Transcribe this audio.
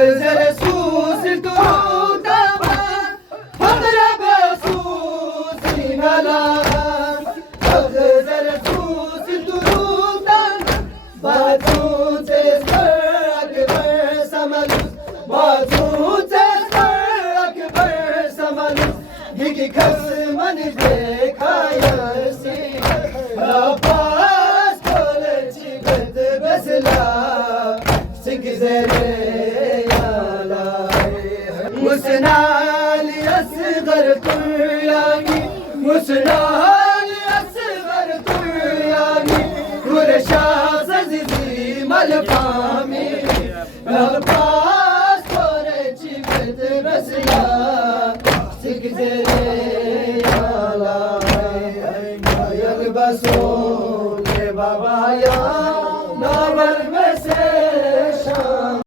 رسوس التوتا اضرب رسوس الملاك اخذ رسوس التوتا باتون تسكر اكبر سمالوس باتون تسكر اكبر سمالوس يجي كف من يديك ياسي عباس كولتي قد بسلا سكزري مسنال يصغر طياني مسنال يصغر طياني ورشاز زي ملفامي عباس كولتي قد بسلا